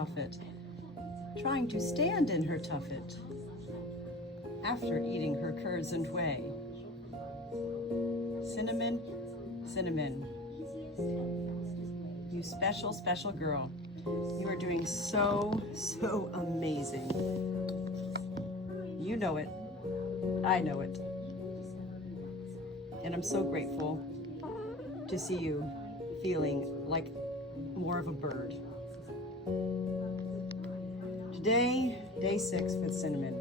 tuffet, trying to stand in her tuffet after eating her curds and whey. Cinnamon, Cinnamon, you special, special girl. You are doing so amazing. You know it. I know it. And I'm so grateful to see you feeling like more of a bird. Today, day 6 with Cinnamon.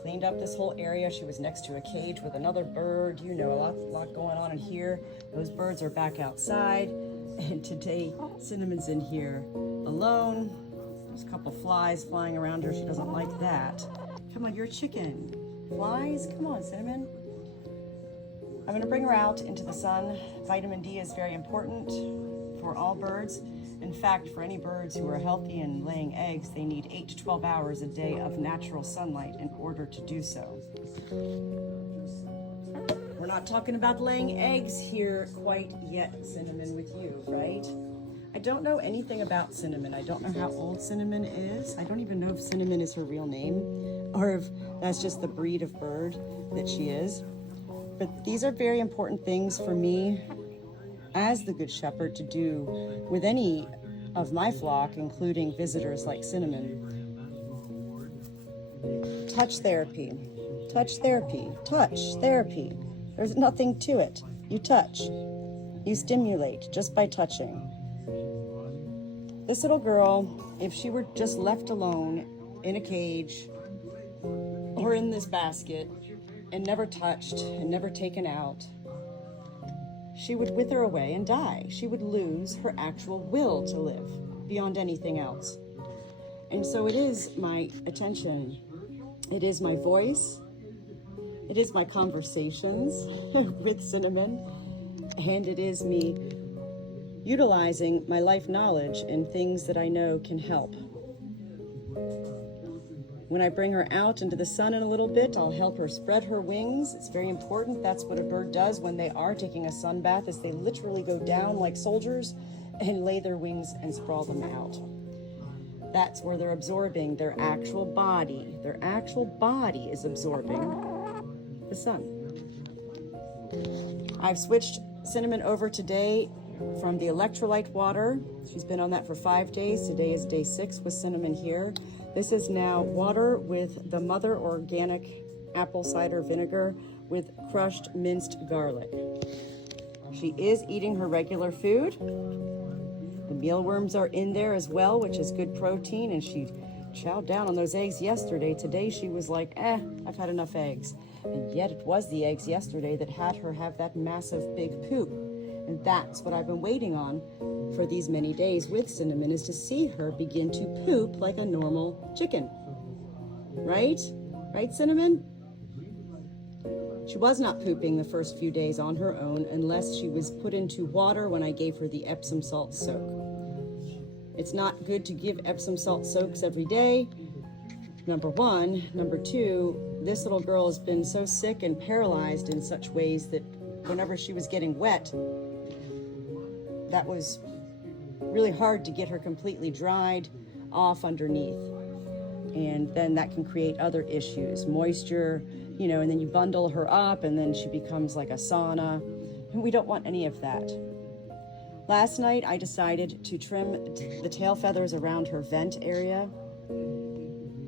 Cleaned up this whole area. She was next to a cage with another bird. You know, a lot going on in here. Those birds are back outside. And today, Cinnamon's in here alone. There's a couple flies flying around her. She doesn't like that. Come on, you're a chicken. Flies? Come on, Cinnamon. I'm gonna bring her out into the sun. Vitamin D is very important for all birds. In fact, for any birds who are healthy and laying eggs, they need 8 to 12 hours a day of natural sunlight in order to do so. We're not talking about laying eggs here quite yet, Cinnamon, with you, right? I don't know anything about Cinnamon. I don't know how old Cinnamon is. I don't even know if Cinnamon is her real name or if that's just the breed of bird that she is. But these are very important things for me as the Good Shepherd to do with any of my flock, including visitors like Cinnamon. Touch therapy, touch therapy, touch therapy. There's nothing to it. You touch, you stimulate just by touching. This little girl, if she were just left alone in a cage or in this basket and never touched and never taken out, she would wither away and die. She would lose her actual will to live beyond anything else. And so it is my attention, it is my voice, it is my conversations with Cinnamon, and it is me utilizing my life knowledge and things that I know can help. When I bring her out into the sun in a little bit, I'll help her spread her wings. It's very important. That's what a bird does when they are taking a sun bath, is they literally go down like soldiers and lay their wings and sprawl them out. That's where they're absorbing their actual body. Their actual body is absorbing the sun. I've switched Cinnamon over today from the electrolyte water. She's been on that for 5 days. Today is day 6 with Cinnamon here. This is now water with the Mother Organic apple cider vinegar with crushed minced garlic. She is eating her regular food. The mealworms are in there as well, which is good protein, and she chowed down on those eggs yesterday. Today she was like, I've had enough eggs. And yet it was the eggs yesterday that had her have that massive big poop. And that's what I've been waiting on for these many days with Cinnamon, is to see her begin to poop like a normal chicken. Right? Right, Cinnamon? She was not pooping the first few days on her own unless she was put into water when I gave her the Epsom salt soak. It's not good to give Epsom salt soaks every day, number one. Number two, this little girl has been so sick and paralyzed in such ways that whenever she was getting wet, that was really hard to get her completely dried off underneath. And then that can create other issues, moisture, you know, and then you bundle her up and then she becomes like a sauna. And we don't want any of that. Last night, I decided to trim the tail feathers around her vent area.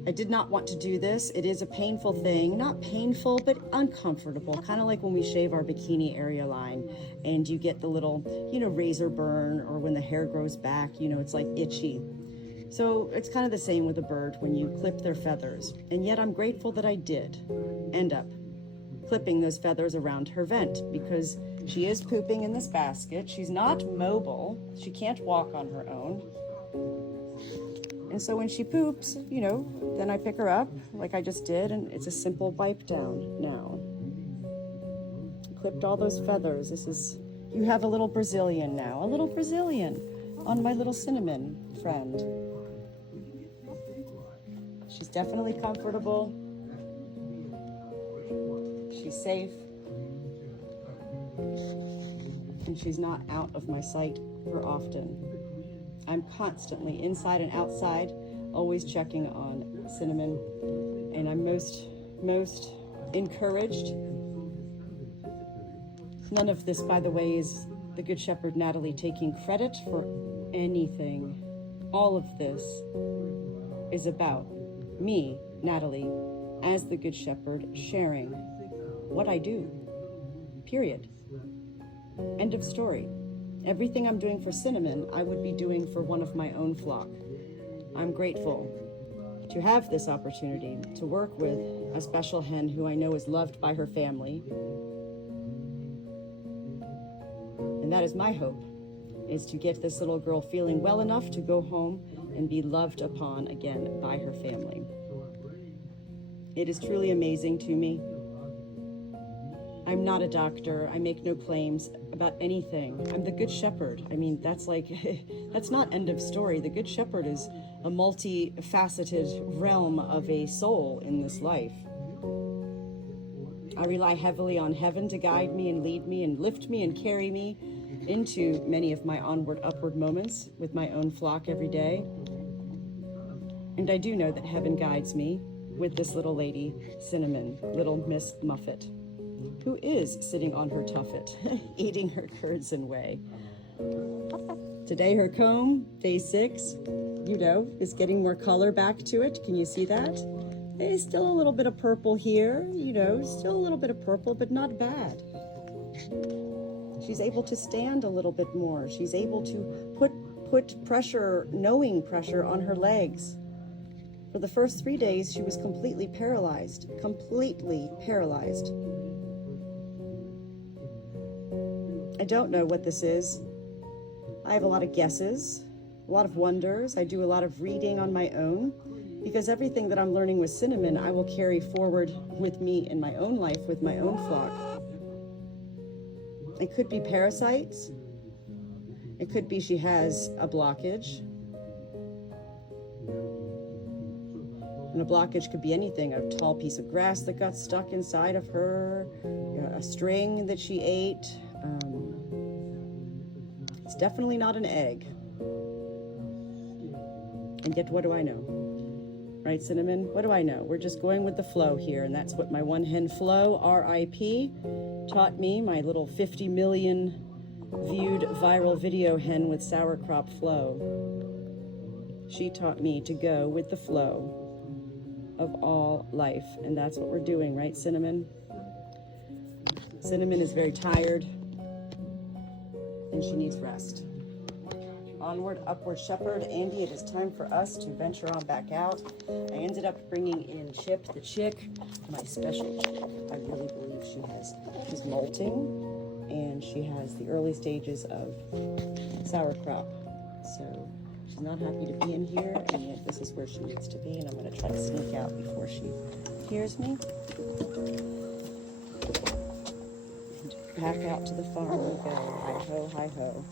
I did not want to do this. It is a painful thing. Not painful, but uncomfortable. Kind of like when we shave our bikini area line and you get the little, razor burn, or when the hair grows back, it's like itchy. So it's kind of the same with a bird when you clip their feathers. And yet I'm grateful that I did end up clipping those feathers around her vent, because she is pooping in this basket. She's not mobile. She can't walk on her own. And so when she poops, then I pick her up like I just did, and it's a simple wipe down now. Clipped all those feathers. You have a little Brazilian now, a little Brazilian on my little Cinnamon friend. She's definitely comfortable. She's safe. And she's not out of my sight for often. I'm constantly, inside and outside, always checking on Cinnamon, and I'm most encouraged. None of this, by the way, is the Good Shepherd Natalie taking credit for anything. All of this is about me, Natalie, as the Good Shepherd, sharing what I do. Period. End of story. Everything I'm doing for Cinnamon, I would be doing for one of my own flock. I'm grateful to have this opportunity to work with a special hen who I know is loved by her family. And that is my hope, is to get this little girl feeling well enough to go home and be loved upon again by her family. It is truly amazing to me. I'm not a doctor. I make no claims about anything. I'm the Good Shepherd. I mean, that's not end of story. The Good Shepherd is a multifaceted realm of a soul in this life. I rely heavily on heaven to guide me and lead me and lift me and carry me into many of my onward, upward moments with my own flock every day. And I do know that heaven guides me with this little lady, Cinnamon, little Miss Muffet, who is sitting on her tuffet, eating her curds and whey. Today her comb, day 6, is getting more color back to it. Can you see that? There's still a little bit of purple here, still a little bit of purple, but not bad. She's able to stand a little bit more. She's able to put pressure, knowing pressure on her legs. For the first 3 days, she was completely paralyzed. I don't know what this is. I have a lot of guesses, a lot of wonders. I do a lot of reading on my own, because everything that I'm learning with Cinnamon, I will carry forward with me in my own life, with my own flock. It could be parasites. It could be she has a blockage. And a blockage could be anything, a tall piece of grass that got stuck inside of her, a string that she ate. It's definitely not an egg. And yet, what do I know? Right, Cinnamon? What do I know? We're just going with the flow here, and that's what my one hen Flo, R.I.P., taught me, my little 50 million viewed viral video hen with sauerkraut Flo. She taught me to go with the flow of all life, and that's what we're doing, right, Cinnamon? Cinnamon is very tired, and she needs rest. Onward, upward, Shepherd. Andy, it is time for us to venture on back out. I ended up bringing in Chip, the chick, my special chick. I really believe she's molting, and she has the early stages of sauerkraut. So she's not happy to be in here, and yet this is where she needs to be, and I'm going to try to sneak out before she hears me. And back out to the farm we go. Hi-ho, hi-ho.